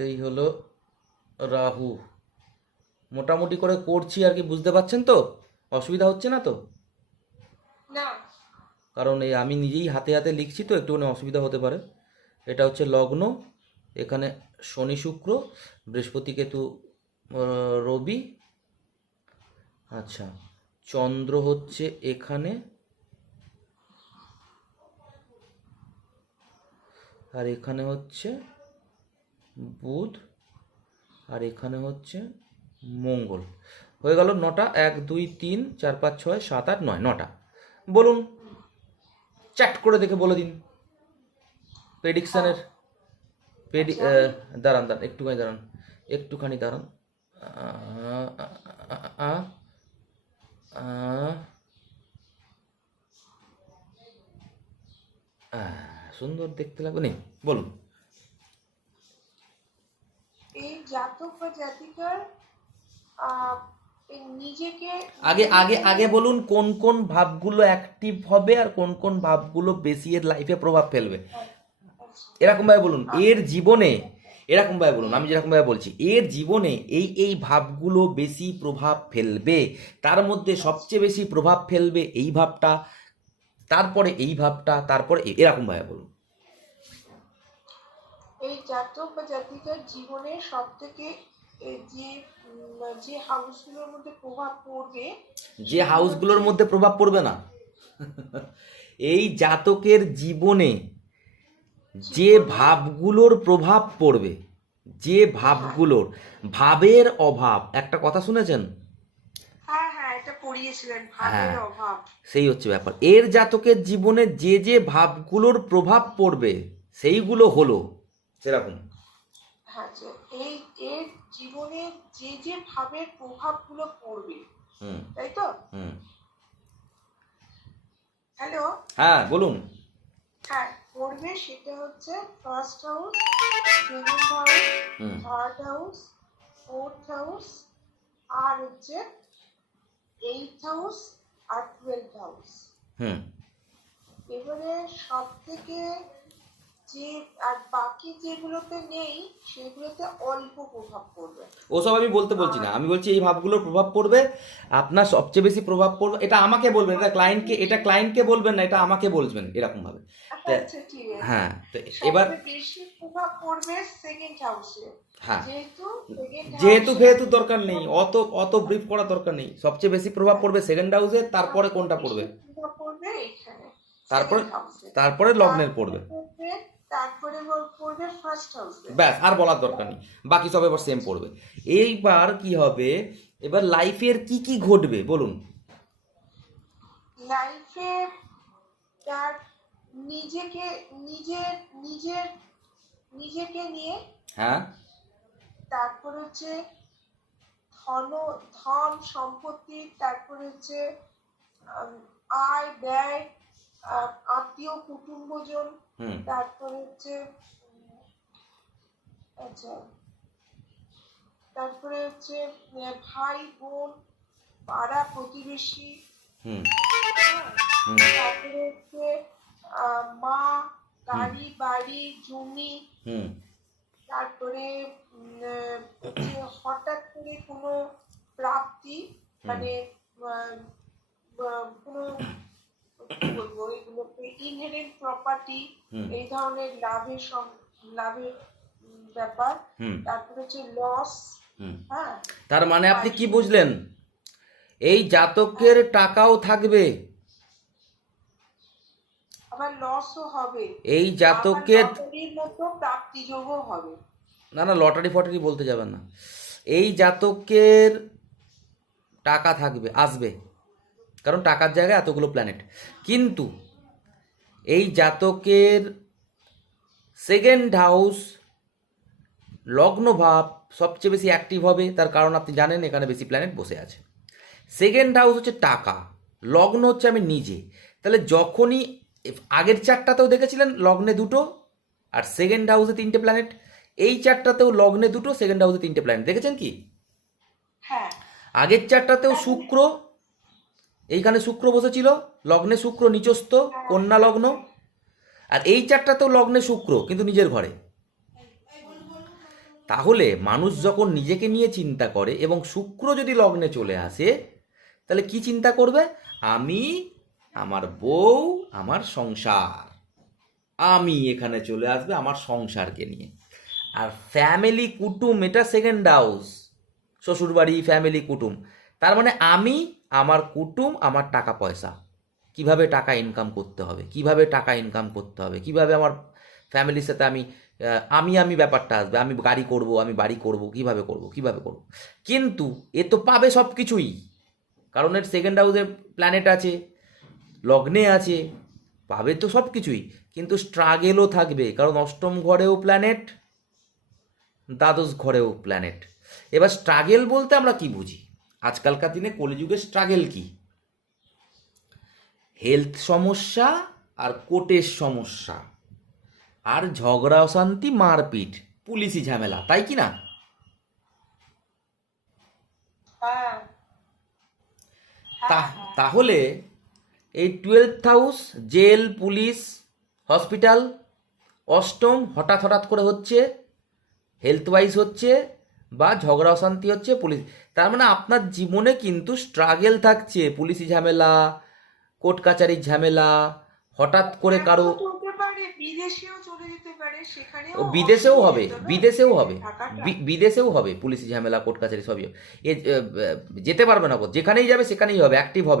এই হলো রাহু। মোটামুটি করে করছি আর কি, বুঝতে পারছেন তো? অসুবিধা হচ্ছে না তো? না। কারণ এই আমি নিজেই হাতে হাতে লিখছি তো একটুখানি অসুবিধা হতে পারে। এটা হচ্ছে লগ্ন, এখানে শনি শুক্র, বৃহস্পতি কেতু, রবি। আচ্ছা, চন্দ্র হচ্ছে এখানে, আর এখানে হচ্ছে বুধ, আর এখানে হচ্ছে মঙ্গল। হয়ে গেল নটা। 1 2 3 4 5 6 7 8 9, নটা। বলুন, চ্যাট করে দেখে বলে দিন হ্যাঁ, প্রেডিকশানের। আচ্ছা আমি দাঁড়ান দাঁড়ান, একটুখানি দাঁড়ান, একটুখানি দাঁড়ান। আ, আ, আ, আ, আ, সুন্দর দেখতে লাগবে নেই, বলুন। এই জাতক বা জাতিকার আহ, এই নিজেকে আগে আগে নিজেকে আগে নিয়ে বলুন কোন কোন ভাবগুলো অ্যাক্টিভ হবে আর কোন কোন ভাবগুলো বেশি এর লাইফে প্রভাব ফেলবে। আচ্ছা, এরকম ভাবে বলুন আহ, এর জীবনে, এরকম ভাবে বলুন, হুম, আমি যেরকম ভাবে বলছি এর জীবনে এই এই ভাবগুলো বেশি প্রভাব ফেলবে। তার মধ্যে আচ্ছা। সবচেয়ে বেশি প্রভাব ফেলবে এই ভাবটা, তারপরে এই ভাবটা, তারপরে এরকম ভাবে বলুন। এই জাতক বা জাতিকার জীবনের সব থেকে যে যে হাউসগুলোর মধ্যে প্রভাব পড়বে যে সেগুলো হাউসগুলোর হচ্ছে মধ্যে প্রভাব পড়বে না, এই জাতকের জীবনে যে জীবনে। ভাবগুলোর প্রভাব পড়বে, যে হ্যাঁ, ভাবগুলোর, ভাবের অভাব, একটা কথা শুনেছেন? হ্যাঁ, হ্যাঁ, এটা পড়িয়েছিলেন ভাবের হ্যাঁ, অভাব। সেই হচ্ছে ব্যাপার। এর জাতকের জীবনে যে যে ভাবগুলোর প্রভাব পড়বে সেইগুলো হলো সেরকম। হ্যাঁ, যে এই এর জীবনে যে যে ভাবের প্রভাবগুলো পড়বে, হুম। তাই তো? হুম। হ্যালো। হ্যাঁ বলুন। হ্যাঁ, পড়বে সেটা হচ্ছে ফার্স্ট হাউস, সেকেন্ড হাউস, হুম। থার্ড হাউস, ফোর্থ হাউস, আর হচ্ছে এইট হাউস আর টুয়েলভ হাউস। হুম। এবারে সব থেকে যে আর বাকি যেগুলোতে নেই সেগুলোতে অল্প প্রভাব পড়বে। ওসব আমি বলতে বলছি আর না, আমি বলছি এই ভাবগুলোর প্রভাব পড়বে। আপনার সবচেয়ে বেশি প্রভাব পড়বে, এটা আমাকে বলবেন, এটা ক্লায়েন্টকে, এটা ক্লায়েন্টকে বলবেন না, এটা আমাকে বলবেন এরকম ভাবে। তা আচ্ছা, ঠিক আছে। হ্যাঁ, তো এবার সবচেয়ে বেশি প্রভাব পড়বে সেকেন্ড হাউসে, হ্যাঁ, যেহেতু সেকেন্ড যেহেতু হাউসে ফেহেতু দরকার নেই, অত অত ব্রিফ করার দরকার নেই। সবচেয়ে বেশি প্রভাব পড়বে সেকেন্ড হাউসে, তারপরে সবচেয়ে কোনটা বেশি পড়বে? প্রভাব পড়বে এইখানে, তারপরে, সেকেন্ড হাউসে। তারপরে লগ্নের তারপরে পড়বে। পড়বে তারপরে পড়বে ফার্স্ট হাউসে। ব্যাস, আর বলার দরকার নেই। বাকি সব এবার সেম পড়বে। এইবার কি হবে, এবার লাইফের কি কি ঘটবে বলুন। লাইফে তার নিজেকে নিজের নিজের নিজেকে নিয়ে, হ্যাঁ। তারপর হচ্ছে ধন ধন সম্পত্তি, তারপর হচ্ছে আম, আয় ব্যয়, আত্মীয় কুটুম্বজন, হুম। তারপরে হচ্ছে আচ্ছা, তারপরে হচ্ছে ভাই বোন, পাড়া প্রতিবেশী, হুম। হ্যাঁ, হুম। তারপরে হচ্ছে মা, হুম। গাড়ি বাড়ি জমি, হুম। তারপরে হচ্ছে হঠাৎ করে কোনো প্রাপ্তি, হুম। মানে আহ, কোনো কি বলবো এগুলোকে ইনহেরেন্ট প্রপার্টি, হুম। এই ধরনের লাভের ব্যাপার, হুম। তারপরে হচ্ছে লস। হুম। হ্যাঁ, তার মানে আপনি কি ফাইন্যান্স। বুঝলেন? এই হ্যাঁ, জাতকের টাকাও থাকবে, আবার লসও হবে, এই আবার জাতকের, লটারির মতো প্রাপ্তিযোগও হবে। না না লটারি ফটারি বলতে যাবেন না, এই জাতকের টাকা থাকবে, আসবে, কারণ টাকার জায়গায় এতগুলো প্ল্যানেট। কিন্তু এই জাতকের সেকেন্ড হাউস, লগ্ন ভাব সবচেয়ে বেশি অ্যাক্টিভ হবে, তার কারণ আপনি জানেন এখানে বেশি প্ল্যানেট বসে আছে। সেকেন্ড হাউস হচ্ছে টাকা, লগ্ন হচ্ছে আমি নিজে। তাহলে যখনই আগের চারটাতেও দেখেছিলেন লগ্নে দুটো আর সেকেন্ড হাউসে তিনটে প্ল্যানেট, এই চারটাতেও লগ্নে দুটো, সেকেন্ড হাউসে তিনটে প্ল্যানেট দেখেছেন কি? হ্যাঁ, আগের চারটাতেও তার মানে শুক্র, এইখানে শুক্র বসেছিল, লগ্নে শুক্র নিচস্থ, হ্যাঁ, কন্যা হ্যাঁ, লগ্ন। হ্যাঁ, আর এই চারটাতেও লগ্নে শুক্র কিন্তু নিজের ঘরে। তাহলে মানুষ যখন নিজেকে নিয়ে চিন্তা করে এবং শুক্র যদি লগ্নে চলে আসে, তাহলে কি চিন্তা করবে? আমি, আমার বউ, আমার সংসার, আমি এখানে চলে আসবে আমার সংসারকে নিয়ে। আর ফ্যামিলি কুটুম, এটা সেকেন্ড হাউস, শ্বশুরবাড়ি, ফ্যামিলি কুটুম, তার মানে আমি, আমার কুটুম, আমার টাকা পয়সা, কিভাবে টাকা ইনকাম করতে হবে, কিভাবে টাকা ইনকাম করতে হবে, কিভাবে আমার ফ্যামিলির সাথে আমি ব্যাপারটা আসবে, আমি গাড়ি করব, আমি বাড়ি করব, কিভাবে করব, কিভাবে করব। কিন্তু এ তো পাবে সব কিছুই, কারণ এর সেকেন্ড হাউসে প্ল্যানেট আছে, লগ্নে আছে, পাবে তো সব কিছুই, কিন্তু স্ট্রাগেলও থাকবে, কারণ অষ্টম ঘরেও প্ল্যানেট, দ্বাদশ ঘরেও প্ল্যানেট। এবার স্ট্রাগেল বলতে আমরা কি বুঝি? আজকালকার দিনে কলিযুগের স্ট্রাগেল কি? হেলথ সমস্যা, আর কোর্টের সমস্যা, আর ঝগড়া অশান্তি, মারপিট, পুলিশি ঝামেলা, তাই কি না? হ্যাঁ হ্যাঁ হ্যাঁ তাহলে এই 12th house, jail, police, hospital, অষ্টম হঠাৎ হঠাৎ করে হচ্ছে, হেলথ ওয়াইজ হচ্ছে, বা ঝগড়া অশান্তি হচ্ছে, পুলিশ, তার মানে আপনার জীবনে কিন্তু স্ট্রাগেল থাকছে, পুলিশি ঝামেলা, কোর্ট কাচারির ঝামেলা, হঠাৎ করে কারো, এমনও তো হতে পারে বিদেশেও চলে যেতে পারে, সেখানেও ও বিদেশেও অসুবিধে হবে, তো না বিদেশেও বিদেশে হবে, থাকাটা। বিদেশেও হবে পুলিশি ঝামেলা, কোর্ট কাচারি সবই হবে। যেতে পারবে না, যেখানেই যাবে সেখানেই হবে, অ্যাক্টিভ হবে।